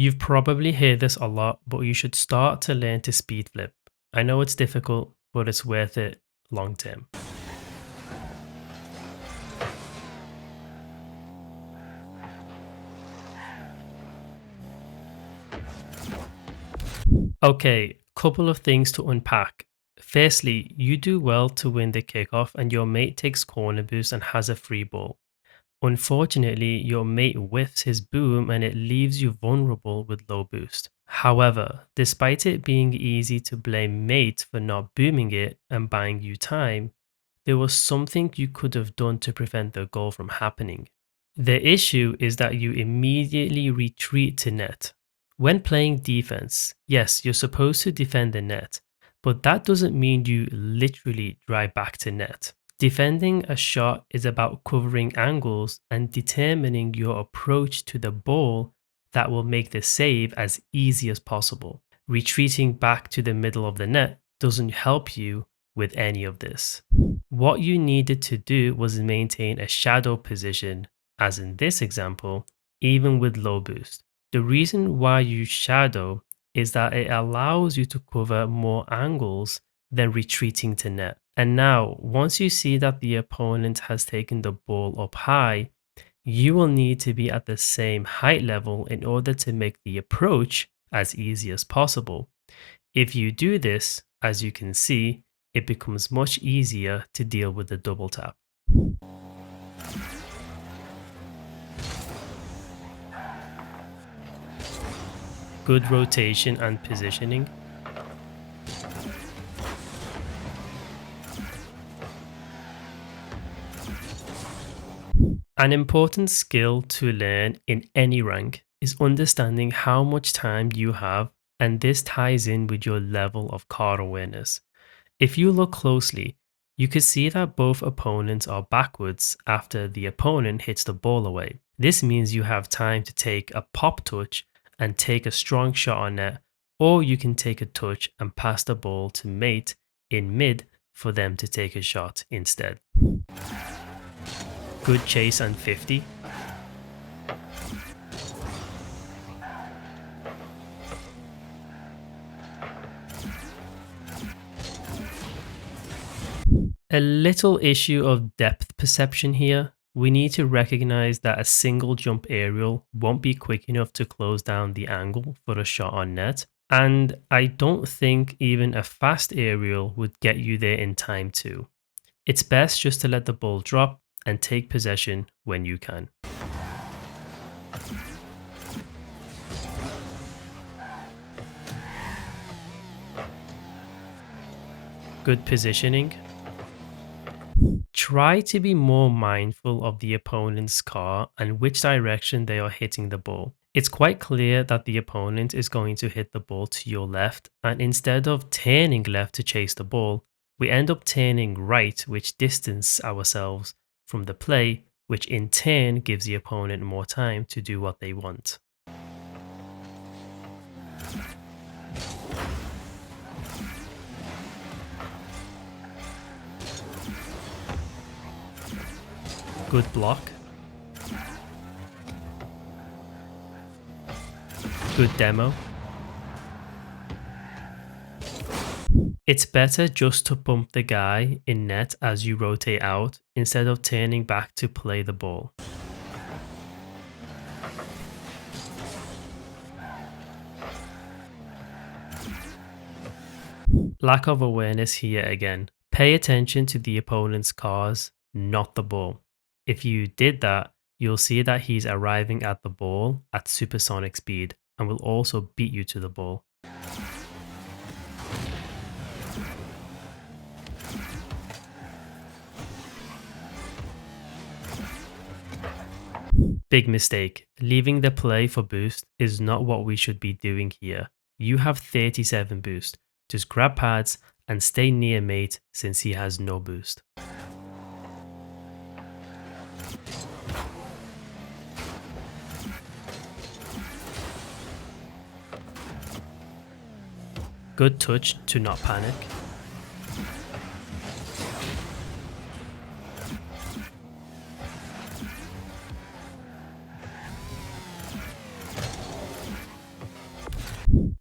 You've probably heard this a lot, but you should start to learn to speed flip. I know it's difficult, but it's worth it long term. Okay, couple of things to unpack. Firstly, you do well to win the kickoff and your mate takes corner boost and has a free ball. Unfortunately, your mate whiffs his boom and it leaves you vulnerable with low boost. However, despite it being easy to blame mate for not booming it and buying you time, there was something you could have done to prevent the goal from happening. The issue is that you immediately retreat to net. When playing defense, yes, you're supposed to defend the net, but that doesn't mean you literally drive back to net. Defending a shot is about covering angles and determining your approach to the ball that will make the save as easy as possible. Retreating back to the middle of the net doesn't help you with any of this. What you needed to do was maintain a shadow position, as in this example, even with low boost. The reason why you shadow is that it allows you to cover more angles than retreating to net. And now, once you see that the opponent has taken the ball up high, you will need to be at the same height level in order to make the approach as easy as possible. If you do this, as you can see, it becomes much easier to deal with the double tap. Good rotation and positioning. An important skill to learn in any rank is understanding how much time you have, and this ties in with your level of card awareness. If you look closely, you can see that both opponents are backwards after the opponent hits the ball away. This means you have time to take a pop touch and take a strong shot on net, or you can take a touch and pass the ball to mate in mid for them to take a shot instead. Good chase and 50. A little issue of depth perception here. We need to recognize that a single jump aerial won't be quick enough to close down the angle for a shot on net. And I don't think even a fast aerial would get you there in time too. It's best just to let the ball drop and take possession when you can. Good positioning. Try to be more mindful of the opponent's car and which direction they are hitting the ball. It's quite clear that the opponent is going to hit the ball to your left, and instead of turning left to chase the ball, we end up turning right, which distance ourselves from the play, which in turn gives the opponent more time to do what they want. Good block. Good demo. It's better just to bump the guy in net as you rotate out instead of turning back to play the ball. Lack of awareness here again. Pay attention to the opponent's cars, not the ball. If you did that, you'll see that he's arriving at the ball at supersonic speed and will also beat you to the ball. Big mistake. Leaving the play for boost is not what we should be doing here. You have 37 boost. Just grab pads and stay near mate since he has no boost. Good touch to not panic.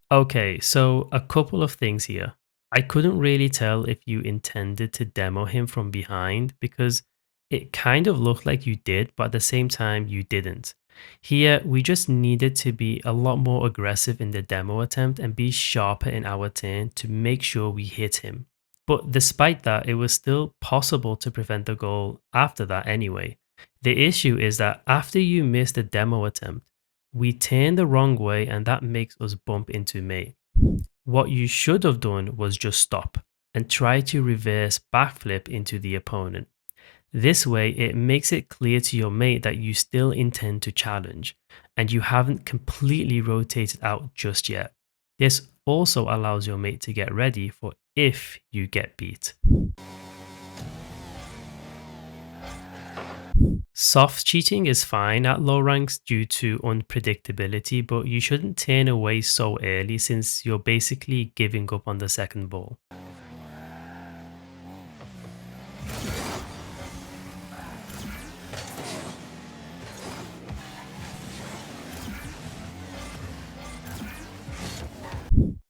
Okay, so a couple of things here. I couldn't really tell if you intended to demo him from behind because it kind of looked like you did, but at the same time, you didn't. Here, we just needed to be a lot more aggressive in the demo attempt and be sharper in our turn to make sure we hit him. But despite that, it was still possible to prevent the goal after that anyway. The issue is that after you miss the demo attempt, we turn the wrong way and that makes us bump into mate. What you should have done was just stop and try to reverse backflip into the opponent. This way, it makes it clear to your mate that you still intend to challenge and you haven't completely rotated out just yet. This also allows your mate to get ready for if you get beat. Soft cheating is fine at low ranks due to unpredictability, but you shouldn't turn away so early since you're basically giving up on the second ball.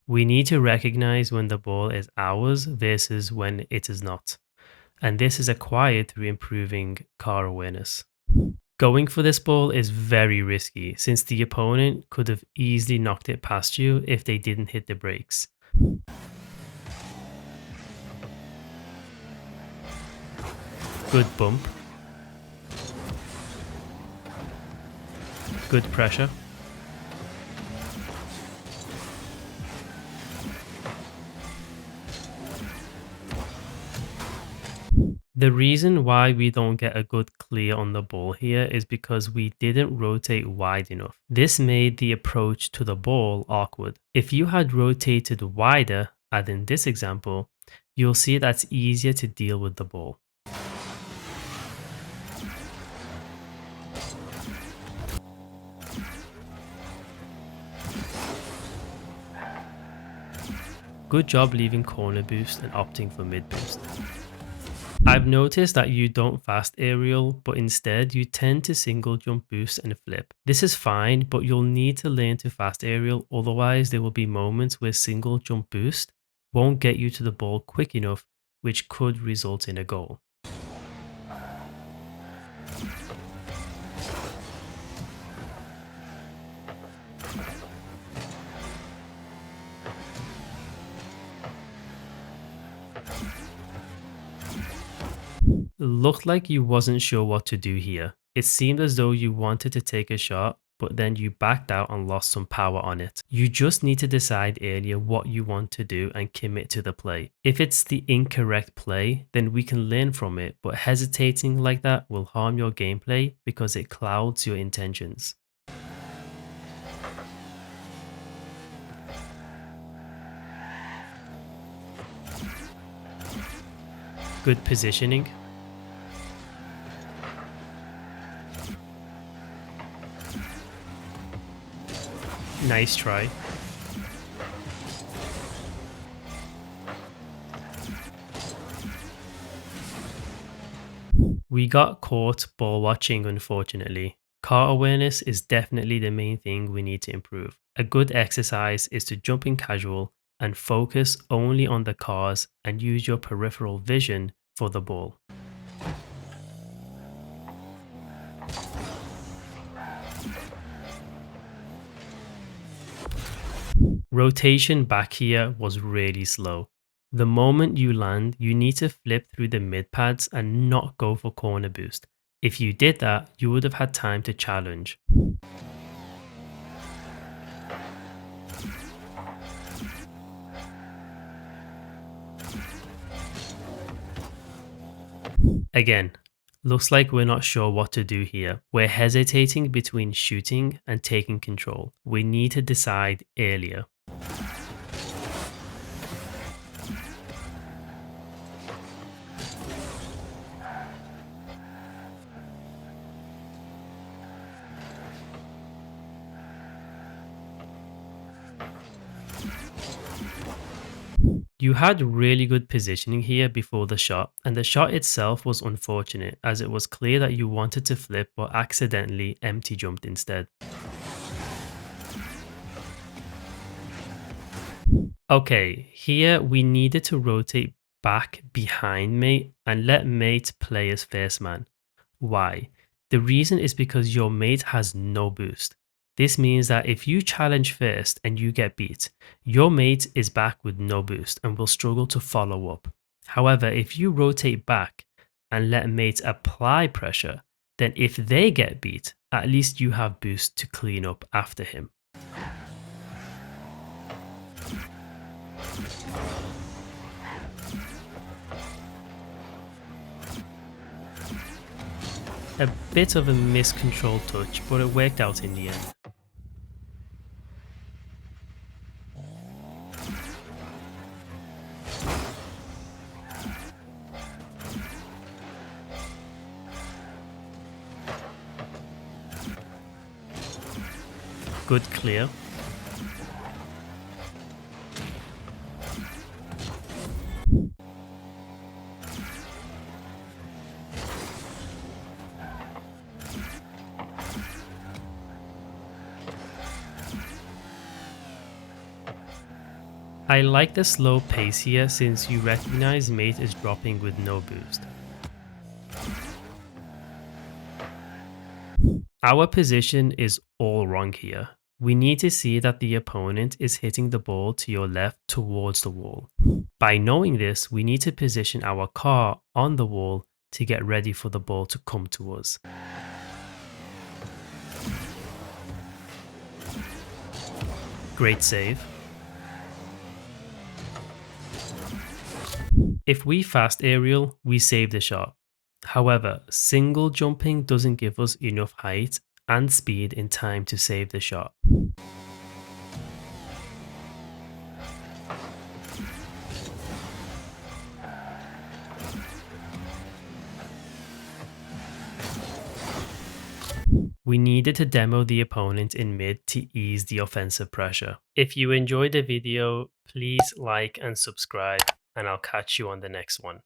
We need to recognize when the ball is ours versus when it is not. And this is acquired through improving car awareness. Going for this ball is very risky since the opponent could have easily knocked it past you if they didn't hit the brakes. Good bump, good pressure. The reason why we don't get a good clear on the ball here is because we didn't rotate wide enough. This made the approach to the ball awkward. If you had rotated wider, as in this example, you'll see that's easier to deal with the ball. Good job leaving corner boost and opting for mid boost. I've noticed that you don't fast aerial, but instead you tend to single jump boost and flip. This is fine, but you'll need to learn to fast aerial, otherwise there will be moments where single jump boost won't get you to the ball quick enough, which could result in a goal. Looked like you wasn't sure what to do here. It seemed as though you wanted to take a shot, but then you backed out and lost some power on it. You just need to decide earlier what you want to do and commit to the play. If it's the incorrect play, then we can learn from it, but hesitating like that will harm your gameplay because it clouds your intentions. Good positioning. Nice try. We got caught ball watching, unfortunately. Car awareness is definitely the main thing we need to improve. A good exercise is to jump in casual and focus only on the cars and use your peripheral vision for the ball. Rotation back here was really slow. The moment you land, you need to flip through the mid pads and not go for corner boost. If you did that, you would have had time to challenge. Again, looks like we're not sure what to do here. We're hesitating between shooting and taking control. We need to decide earlier. You had really good positioning here before the shot, and the shot itself was unfortunate as it was clear that you wanted to flip but accidentally empty jumped instead. Okay, here we needed to rotate back behind mate and let mate play as first man. Why? The reason is because your mate has no boost. This means that if you challenge first and you get beat, your mate is back with no boost and will struggle to follow up. However, if you rotate back and let mate apply pressure, then if they get beat, at least you have boost to clean up after him. A bit of a miscontrolled touch, but it worked out in the end. Good clear. I like the slow pace here since you recognize mate is dropping with no boost. Our position is all wrong here. We need to see that the opponent is hitting the ball to your left towards the wall. By knowing this, we need to position our car on the wall to get ready for the ball to come to us. Great save. If we fast aerial, we save the shot. However, single jumping doesn't give us enough height and speed in time to save the shot. We needed to demo the opponent in mid to ease the offensive pressure. If you enjoyed the video, please like and subscribe, and I'll catch you on the next one.